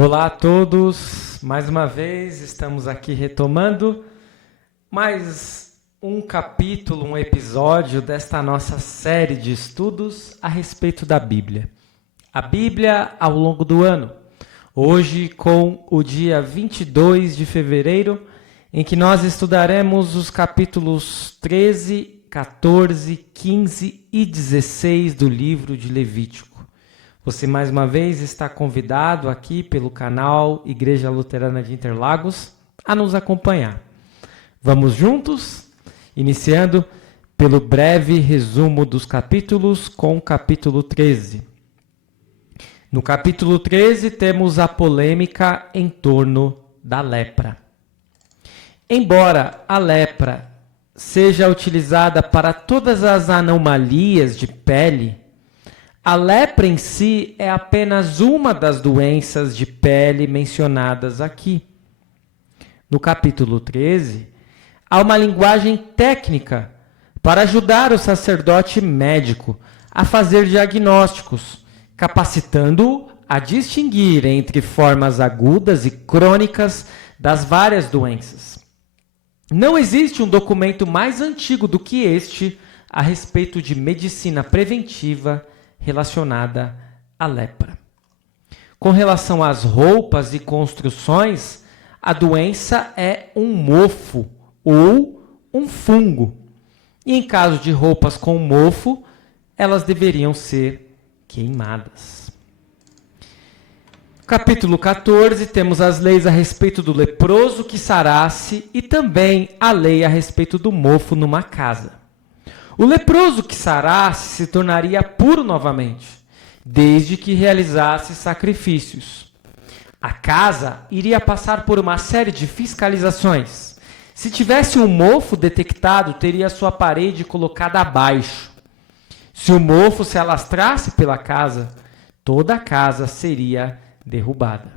Olá a todos, mais uma vez estamos aqui retomando mais um capítulo, um episódio desta nossa série de estudos a respeito da Bíblia. A Bíblia ao longo do ano. Hoje com o dia 22 de fevereiro, em que nós estudaremos os capítulos 13, 14, 15 e 16 do livro de Levítico. Você mais uma vez está convidado aqui pelo canal Igreja Luterana de Interlagos a nos acompanhar. Vamos juntos, iniciando pelo breve resumo dos capítulos com o capítulo 13. No capítulo 13 temos a polêmica em torno da lepra. Embora a lepra seja utilizada para todas as anomalias de pele, a lepra em si é apenas uma das doenças de pele mencionadas aqui. No capítulo 13, há uma linguagem técnica para ajudar o sacerdote médico a fazer diagnósticos, capacitando-o a distinguir entre formas agudas e crônicas das várias doenças. Não existe um documento mais antigo do que este a respeito de medicina preventiva relacionada à lepra. Com relação às roupas e construções, a doença é um mofo ou um fungo. E em caso de roupas com mofo, elas deveriam ser queimadas. Capítulo 14, temos as leis a respeito do leproso que sarasse e também a lei a respeito do mofo numa casa. O leproso que sarasse se tornaria puro novamente, desde que realizasse sacrifícios. A casa iria passar por uma série de fiscalizações. Se tivesse um mofo detectado, teria sua parede colocada abaixo. Se o mofo se alastrasse pela casa, toda a casa seria derrubada.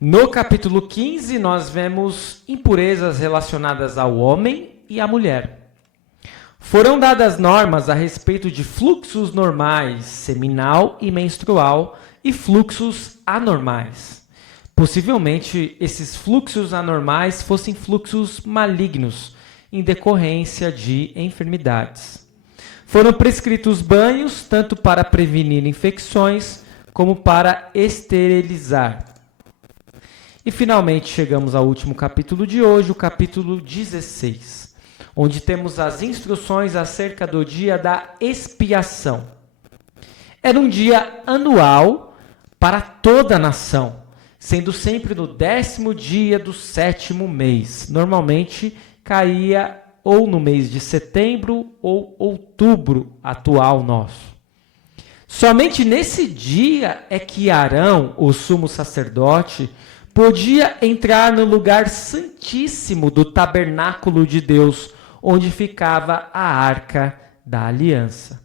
No capítulo 15, nós vemos impurezas relacionadas ao homem e à mulher. Foram dadas normas a respeito de fluxos normais, seminal e menstrual, e fluxos anormais. Possivelmente, esses fluxos anormais fossem fluxos malignos, em decorrência de enfermidades. Foram prescritos banhos, tanto para prevenir infecções, como para esterilizar. E, finalmente, chegamos ao último capítulo de hoje, o capítulo 16. Onde temos as instruções acerca do dia da expiação. Era um dia anual para toda a nação, sendo sempre no 10º dia do 7º mês. Normalmente caía ou no mês de setembro ou outubro atual nosso. Somente nesse dia é que Arão, o sumo sacerdote, podia entrar no lugar santíssimo do tabernáculo de Deus, onde ficava a arca da aliança.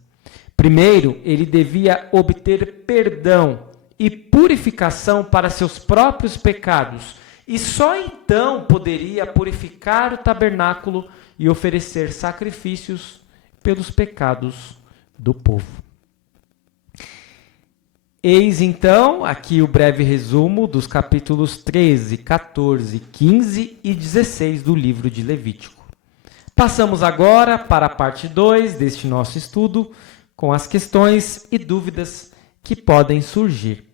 Primeiro, ele devia obter perdão e purificação para seus próprios pecados, e só então poderia purificar o tabernáculo e oferecer sacrifícios pelos pecados do povo. Eis então aqui o breve resumo dos capítulos 13, 14, 15 e 16 do livro de Levítico. Passamos agora para a parte 2 deste nosso estudo, com as questões e dúvidas que podem surgir.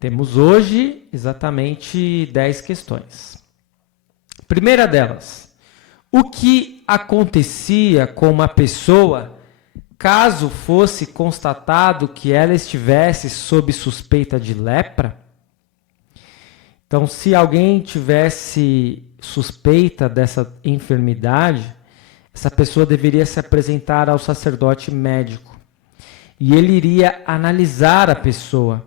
Temos hoje exatamente 10 questões. Primeira delas, o que acontecia com uma pessoa caso fosse constatado que ela estivesse sob suspeita de lepra? Então, se alguém tivesse suspeita dessa enfermidade, essa pessoa deveria se apresentar ao sacerdote médico. E ele iria analisar a pessoa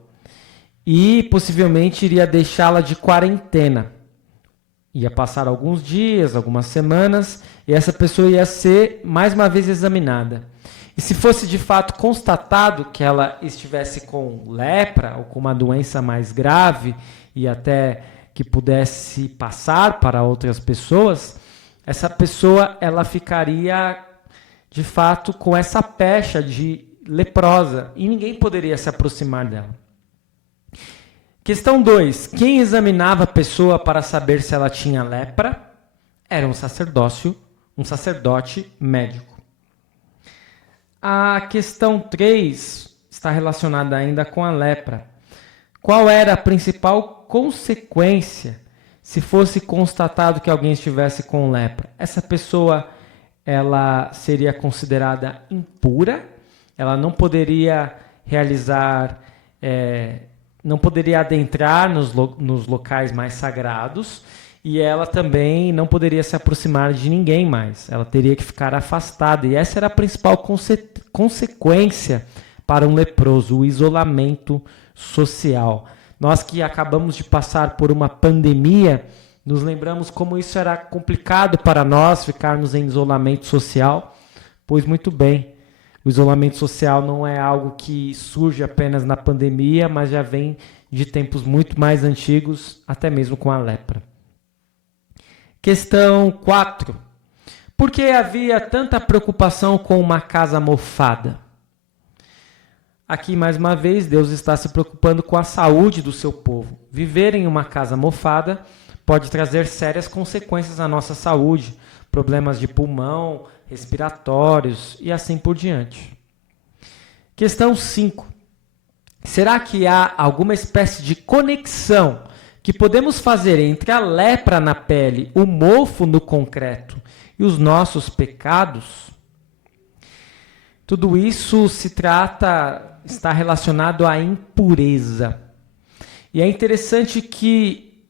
e possivelmente iria deixá-la de quarentena. Ia passar alguns dias, algumas semanas, e essa pessoa ia ser mais uma vez examinada. E se fosse de fato constatado que ela estivesse com lepra ou com uma doença mais grave e até que pudesse passar para outras pessoas, essa pessoa ela ficaria de fato com essa pecha de leprosa e ninguém poderia se aproximar dela. Questão 2. Quem examinava a pessoa para saber se ela tinha lepra era um sacerdote médico. A questão 3 está relacionada ainda com a lepra. Qual era a principal consequência se fosse constatado que alguém estivesse com lepra? Essa pessoa, ela seria considerada impura, ela não poderia realizar, não poderia adentrar nos locais mais sagrados, e ela também não poderia se aproximar de ninguém mais. Ela teria que ficar afastada. E essa era a principal consequência para um leproso, o isolamento social. Nós que acabamos de passar por uma pandemia, nos lembramos como isso era complicado para nós ficarmos em isolamento social. Pois muito bem, o isolamento social não é algo que surge apenas na pandemia, mas já vem de tempos muito mais antigos, até mesmo com a lepra. Questão 4. Por que havia tanta preocupação com uma casa mofada? Aqui, mais uma vez, Deus está se preocupando com a saúde do seu povo. Viver em uma casa mofada pode trazer sérias consequências à nossa saúde, problemas de pulmão, respiratórios e assim por diante. Questão 5. Será que há alguma espécie de conexão que podemos fazer entre a lepra na pele, o mofo no concreto e os nossos pecados? Tudo isso está relacionado à impureza. E é interessante que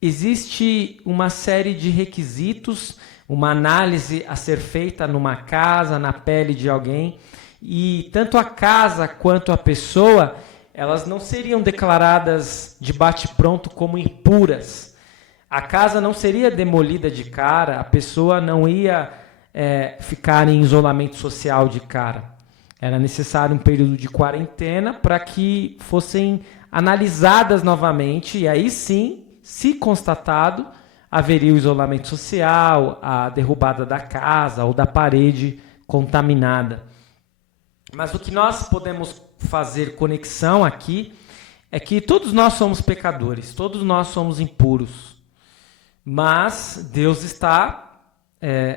existe uma série de requisitos, uma análise a ser feita numa casa, na pele de alguém, e tanto a casa quanto a pessoa, elas não seriam declaradas de bate-pronto como impuras. A casa não seria demolida de cara, a pessoa não ia ficar em isolamento social de cara. Era necessário um período de quarentena para que fossem analisadas novamente, e aí sim, se constatado, haveria o isolamento social, a derrubada da casa ou da parede contaminada. Mas o que nós podemos fazer conexão aqui é que todos nós somos pecadores, todos nós somos impuros. Mas Deus está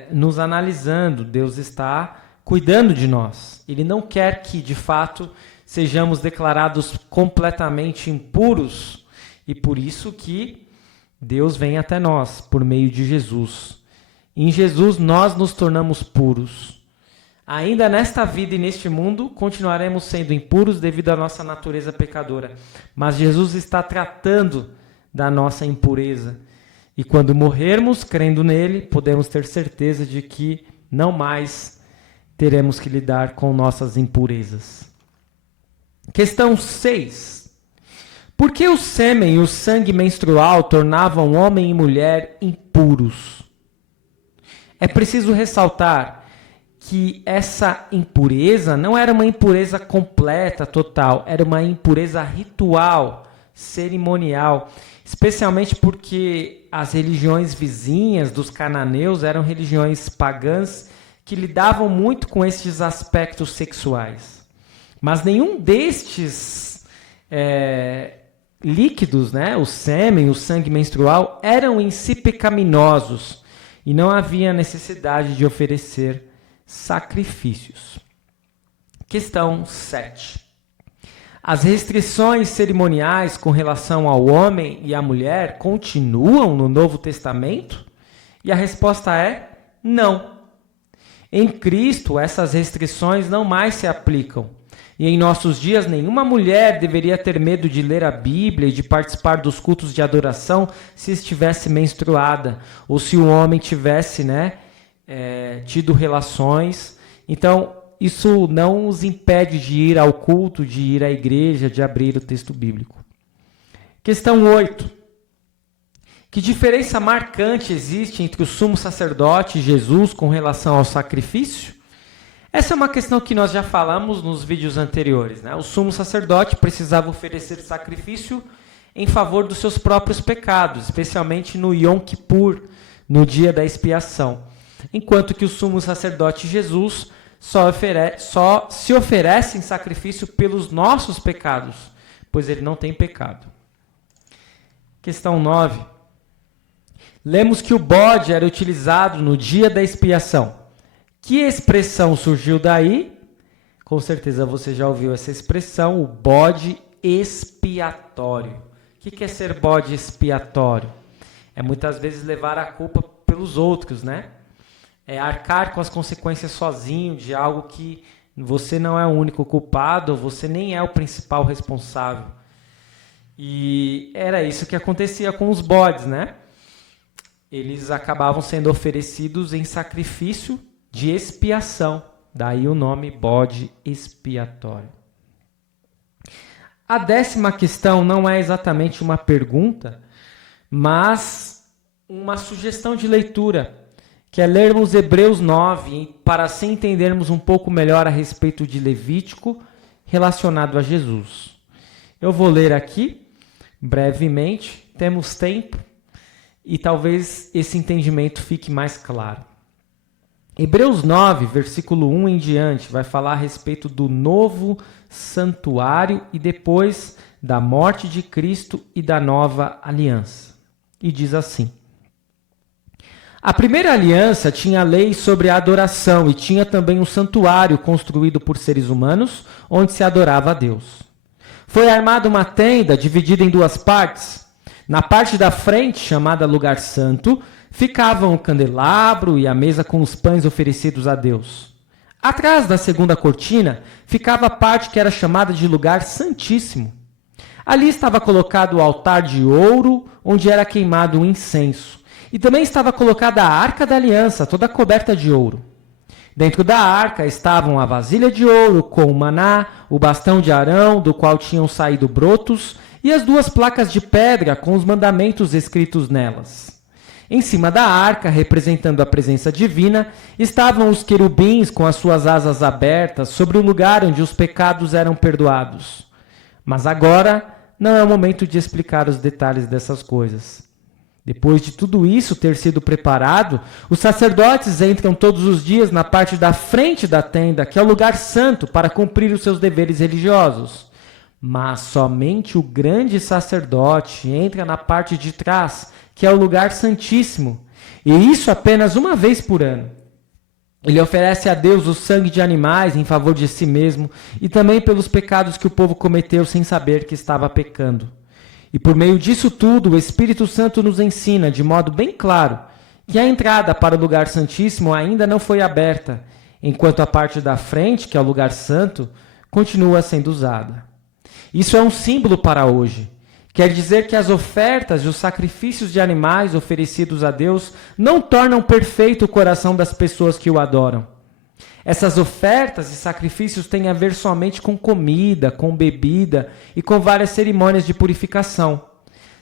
nos analisando, Deus está cuidando de nós. Ele não quer que, de fato, sejamos declarados completamente impuros, e por isso que Deus vem até nós, por meio de Jesus. Em Jesus nós nos tornamos puros. Ainda nesta vida e neste mundo, continuaremos sendo impuros devido à nossa natureza pecadora. Mas Jesus está tratando da nossa impureza. E quando morrermos, crendo nele, podemos ter certeza de que não mais teremos que lidar com nossas impurezas. Questão 6. Por que o sêmen e o sangue menstrual tornavam homem e mulher impuros? É preciso ressaltar que essa impureza não era uma impureza completa, total, era uma impureza ritual, cerimonial, especialmente porque as religiões vizinhas dos cananeus eram religiões pagãs que lidavam muito com estes aspectos sexuais. Mas nenhum destes líquidos, né, o sêmen, o sangue menstrual, eram em si pecaminosos e não havia necessidade de oferecer sacrifícios. Questão 7. As restrições cerimoniais com relação ao homem e à mulher continuam no Novo Testamento? E a resposta é não. Em Cristo, essas restrições não mais se aplicam. E em nossos dias, nenhuma mulher deveria ter medo de ler a Bíblia e de participar dos cultos de adoração se estivesse menstruada, ou se o homem tivesse, tido relações. Então, isso não os impede de ir ao culto, de ir à igreja, de abrir o texto bíblico. Questão 8. Que diferença marcante existe entre o sumo sacerdote e Jesus com relação ao sacrifício? Essa é uma questão que nós já falamos nos vídeos anteriores, né? O sumo sacerdote precisava oferecer sacrifício em favor dos seus próprios pecados, especialmente no Yom Kippur, no dia da expiação. Enquanto que o sumo sacerdote Jesus só se oferece em sacrifício pelos nossos pecados, pois ele não tem pecado. Questão 9. Lemos que o bode era utilizado no dia da expiação. Que expressão surgiu daí? Com certeza você já ouviu essa expressão, o bode expiatório. O que é ser bode expiatório? É muitas vezes levar a culpa pelos outros, né? É arcar com as consequências sozinho de algo que você não é o único culpado, você nem é o principal responsável. E era isso que acontecia com os bodes, né? Eles acabavam sendo oferecidos em sacrifício de expiação. Daí o nome bode expiatório. A 10ª questão não é exatamente uma pergunta, mas uma sugestão de leitura, que é lermos Hebreus 9, para assim entendermos um pouco melhor a respeito de Levítico relacionado a Jesus. Eu vou ler aqui, brevemente, temos tempo, e talvez esse entendimento fique mais claro. Hebreus 9, versículo 1 em diante, vai falar a respeito do novo santuário e depois da morte de Cristo e da nova aliança. E diz assim: a primeira aliança tinha lei sobre a adoração e tinha também um santuário construído por seres humanos, onde se adorava a Deus. Foi armada uma tenda dividida em 2 partes. Na parte da frente, chamada Lugar Santo, ficavam o candelabro e a mesa com os pães oferecidos a Deus. Atrás da segunda cortina ficava a parte que era chamada de Lugar Santíssimo. Ali estava colocado o altar de ouro, onde era queimado o incenso. E também estava colocada a arca da aliança, toda coberta de ouro. Dentro da arca estavam a vasilha de ouro com o maná, o bastão de Arão, do qual tinham saído brotos, e as 2 placas de pedra com os mandamentos escritos nelas. Em cima da arca, representando a presença divina, estavam os querubins com as suas asas abertas sobre o lugar onde os pecados eram perdoados. Mas agora não é o momento de explicar os detalhes dessas coisas. Depois de tudo isso ter sido preparado, os sacerdotes entram todos os dias na parte da frente da tenda, que é o lugar santo, para cumprir os seus deveres religiosos. Mas somente o grande sacerdote entra na parte de trás, que é o lugar santíssimo, e isso apenas uma vez por ano. Ele oferece a Deus o sangue de animais em favor de si mesmo e também pelos pecados que o povo cometeu sem saber que estava pecando. E por meio disso tudo, o Espírito Santo nos ensina, de modo bem claro, que a entrada para o lugar santíssimo ainda não foi aberta, enquanto a parte da frente, que é o lugar santo, continua sendo usada. Isso é um símbolo para hoje. Quer dizer que as ofertas e os sacrifícios de animais oferecidos a Deus não tornam perfeito o coração das pessoas que o adoram. Essas ofertas e sacrifícios têm a ver somente com comida, com bebida e com várias cerimônias de purificação.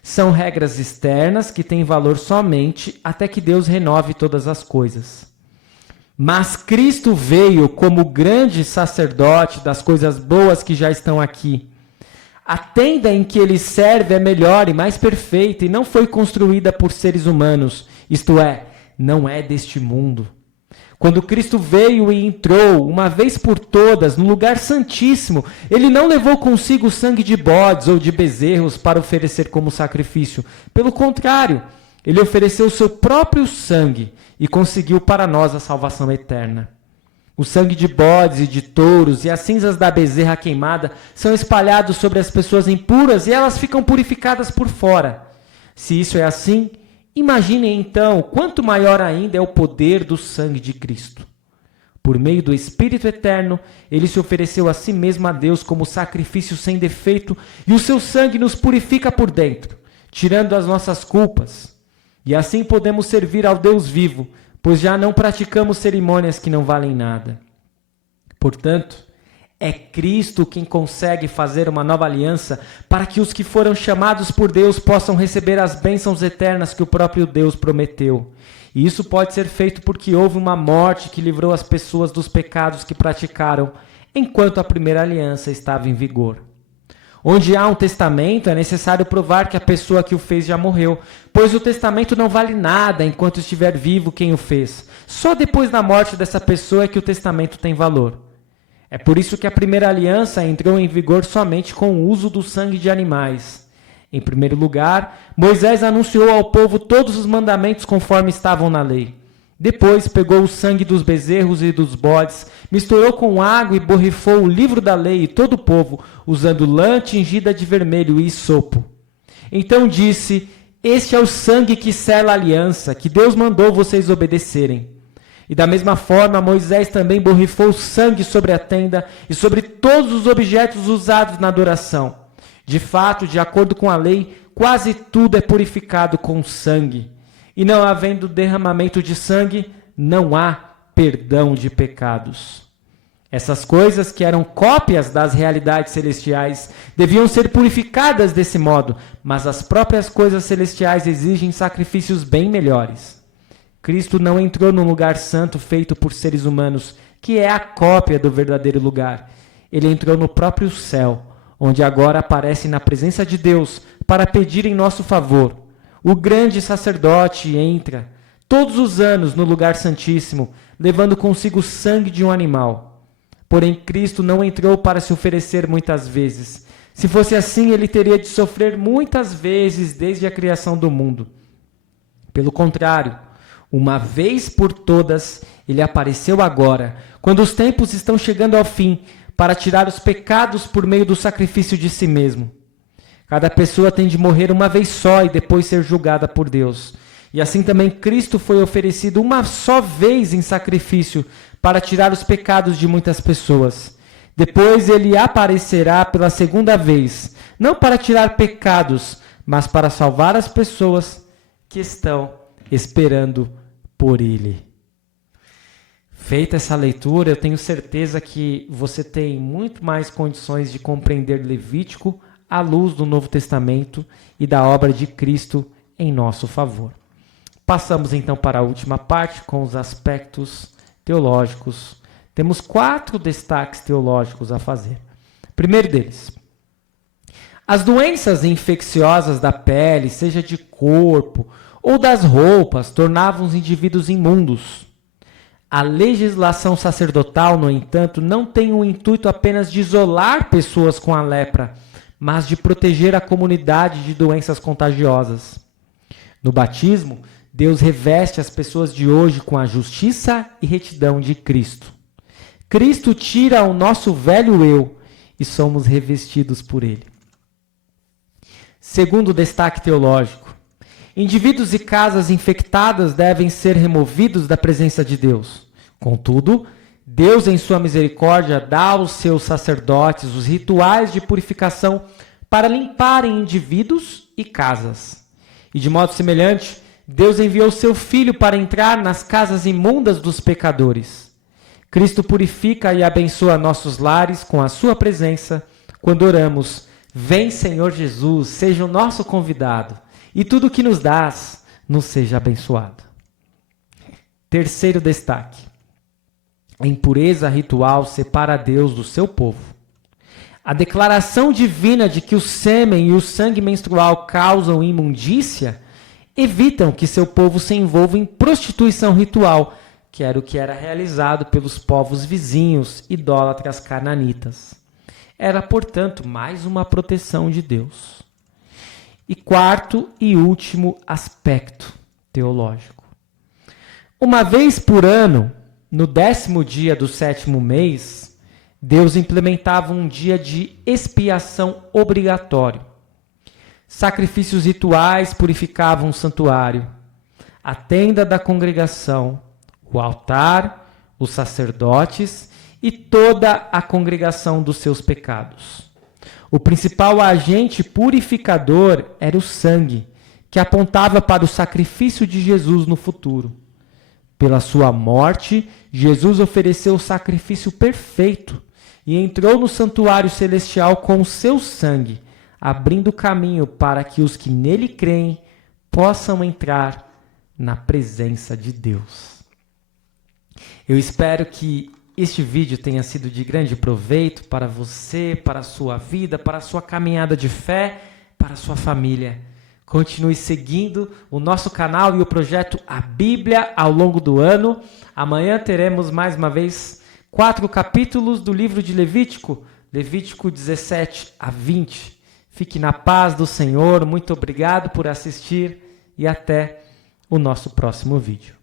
São regras externas que têm valor somente até que Deus renove todas as coisas. Mas Cristo veio como grande sacerdote das coisas boas que já estão aqui. A tenda em que ele serve é melhor e mais perfeita e não foi construída por seres humanos, isto é, não é deste mundo. Quando Cristo veio e entrou, uma vez por todas, no lugar santíssimo, ele não levou consigo o sangue de bodes ou de bezerros para oferecer como sacrifício. Pelo contrário, ele ofereceu o seu próprio sangue e conseguiu para nós a salvação eterna. O sangue de bodes e de touros e as cinzas da bezerra queimada são espalhados sobre as pessoas impuras e elas ficam purificadas por fora. Se isso é assim, imaginem então quanto maior ainda é o poder do sangue de Cristo. Por meio do Espírito Eterno, ele se ofereceu a si mesmo a Deus como sacrifício sem defeito e o seu sangue nos purifica por dentro, tirando as nossas culpas. E assim podemos servir ao Deus vivo, pois já não praticamos cerimônias que não valem nada. Portanto, é Cristo quem consegue fazer uma nova aliança para que os que foram chamados por Deus possam receber as bênçãos eternas que o próprio Deus prometeu. E isso pode ser feito porque houve uma morte que livrou as pessoas dos pecados que praticaram enquanto a primeira aliança estava em vigor. Onde há um testamento, é necessário provar que a pessoa que o fez já morreu, pois o testamento não vale nada enquanto estiver vivo quem o fez. Só depois da morte dessa pessoa é que o testamento tem valor. É por isso que a primeira aliança entrou em vigor somente com o uso do sangue de animais. Em primeiro lugar, Moisés anunciou ao povo todos os mandamentos conforme estavam na lei. Depois pegou o sangue dos bezerros e dos bodes, misturou com água e borrifou o livro da lei e todo o povo, usando lã tingida de vermelho e isopo. Então disse: este é o sangue que sela a aliança, que Deus mandou vocês obedecerem. E da mesma forma, Moisés também borrifou sangue sobre a tenda e sobre todos os objetos usados na adoração. De fato, de acordo com a lei, quase tudo é purificado com sangue. E não havendo derramamento de sangue, não há perdão de pecados. Essas coisas, que eram cópias das realidades celestiais, deviam ser purificadas desse modo, mas as próprias coisas celestiais exigem sacrifícios bem melhores. Cristo não entrou num lugar santo feito por seres humanos, que é a cópia do verdadeiro lugar. Ele entrou no próprio céu, onde agora aparece na presença de Deus para pedir em nosso favor. O grande sacerdote entra todos os anos no lugar santíssimo, levando consigo o sangue de um animal. Porém, Cristo não entrou para se oferecer muitas vezes. Se fosse assim, ele teria de sofrer muitas vezes desde a criação do mundo. Pelo contrário, uma vez por todas, ele apareceu agora, quando os tempos estão chegando ao fim, para tirar os pecados por meio do sacrifício de si mesmo. Cada pessoa tem de morrer uma vez só e depois ser julgada por Deus. E assim também Cristo foi oferecido uma só vez em sacrifício para tirar os pecados de muitas pessoas. Depois ele aparecerá pela segunda vez, não para tirar pecados, mas para salvar as pessoas que estão esperando por ele. Feita essa leitura, eu tenho certeza que você tem muito mais condições de compreender Levítico à luz do Novo Testamento e da obra de Cristo em nosso favor. Passamos então para a última parte com os aspectos teológicos. Temos 4 destaques teológicos a fazer. Primeiro deles: as doenças infecciosas da pele, seja de corpo ou das roupas, tornavam os indivíduos imundos. A legislação sacerdotal, no entanto, não tem o intuito apenas de isolar pessoas com a lepra, mas de proteger a comunidade de doenças contagiosas. No batismo, Deus reveste as pessoas de hoje com a justiça e retidão de Cristo. Cristo tira o nosso velho eu e somos revestidos por ele. Segundo destaque teológico: indivíduos e casas infectadas devem ser removidos da presença de Deus. Contudo, Deus, em sua misericórdia, dá aos seus sacerdotes os rituais de purificação para limparem indivíduos e casas. E de modo semelhante, Deus enviou seu Filho para entrar nas casas imundas dos pecadores. Cristo purifica e abençoa nossos lares com a sua presença quando oramos: vem, Senhor Jesus, seja o nosso convidado, e tudo o que nos dás nos seja abençoado. Terceiro destaque: a impureza ritual separa Deus do seu povo. A declaração divina de que o sêmen e o sangue menstrual causam imundícia evitam que seu povo se envolva em prostituição ritual, que era o que era realizado pelos povos vizinhos idólatras cananitas. Era, portanto, mais uma proteção de Deus. E quarto e último aspecto teológico: uma vez por ano, no 10º dia do 7º mês, Deus implementava um dia de expiação obrigatório. Sacrifícios rituais purificavam o santuário, a tenda da congregação, o altar, os sacerdotes e toda a congregação dos seus pecados. O principal agente purificador era o sangue, que apontava para o sacrifício de Jesus no futuro. Pela sua morte, Jesus ofereceu o sacrifício perfeito e entrou no santuário celestial com o seu sangue, abrindo caminho para que os que nele creem possam entrar na presença de Deus. Eu espero que este vídeo tenha sido de grande proveito para você, para a sua vida, para a sua caminhada de fé, para a sua família. Continue seguindo o nosso canal e o projeto A Bíblia ao longo do ano. Amanhã teremos mais uma vez 4 capítulos do livro de Levítico, Levítico 17 a 20. Fique na paz do Senhor, muito obrigado por assistir e até o nosso próximo vídeo.